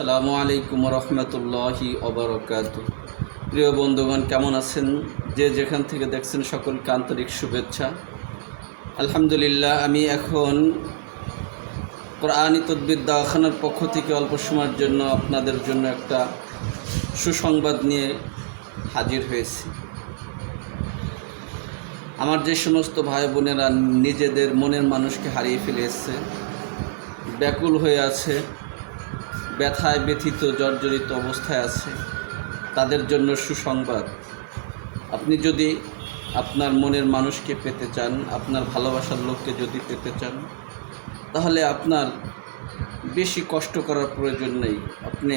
আসসালামু আলাইকুম রহমতুল্লাহি ওবারাকাতুহু। প্রিয় বন্ধুগণ, কেমন আছেন? যে যেখান থেকে দেখছেন সকলকে আন্তরিক শুভেচ্ছা। আলহামদুলিল্লাহ, আমি এখন কোরআনী তদবির দাওয়াখানার পক্ষ থেকে অল্প সময়ের জন্য আপনাদের জন্য একটা সুসংবাদ নিয়ে হাজির হয়েছি। আমার যে সমস্ত ভাই বোনেরা নিজেদের মনের মানুষকে হারিয়ে ফেলেছে, ব্যাকুল হয়ে আছে, ব্যথায় ব্যথিত জর্জরিত অবস্থায় আছে, তাদের জন্য সুসংবাদ। আপনি যদি আপনার মনের মানুষকে পেতে চান, আপনার ভালোবাসার লোককে যদি পেতে চান, তাহলে আপনার বেশি কষ্ট করার প্রয়োজন নেই। আপনি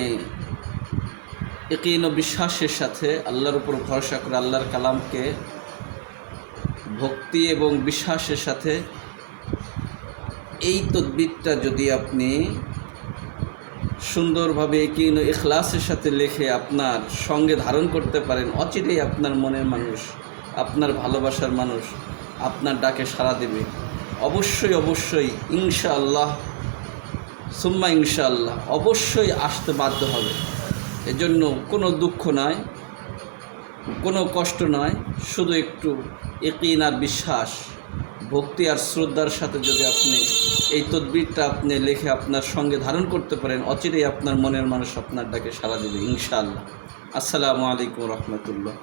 ইয়াকিন ও বিশ্বাসের সাথে আল্লাহর উপর ভরসা করে আল্লাহর কালামকে ভক্তি এবং বিশ্বাসের সাথে এই তদবিরটা যদি আপনি সুন্দরভাবে ইয়াকিন ও ইখলাসের সাথে লিখে আপনার সঙ্গে ধারণ করতে পারেন, অচিরেই আপনার মনের মানুষ, আপনার ভালোবাসার মানুষ আপনার ডাকে সাড়া দেবে। অবশ্যই অবশ্যই ইনশাআল্লাহ সুম্মা ইনশাআল্লাহ অবশ্যই আসতে বাধ্য হবে। এজন্য কোনো দুঃখ নয়, কোনো কষ্ট নয়, শুধু একটু ইয়াকিন আর বিশ্বাস, ভক্তি আর শ্রদ্ধার সাথে যদি আপনি এই তদবিরটা আপনি লিখে আপনার সঙ্গে ধারণ করতে পারেন, অচিরেই আপনার মনের মানুষ আপনার ডাকে সাড়া দেবে ইনশাআল্লাহ। আসসালামু আলাইকুম রহমতুল্লাহ।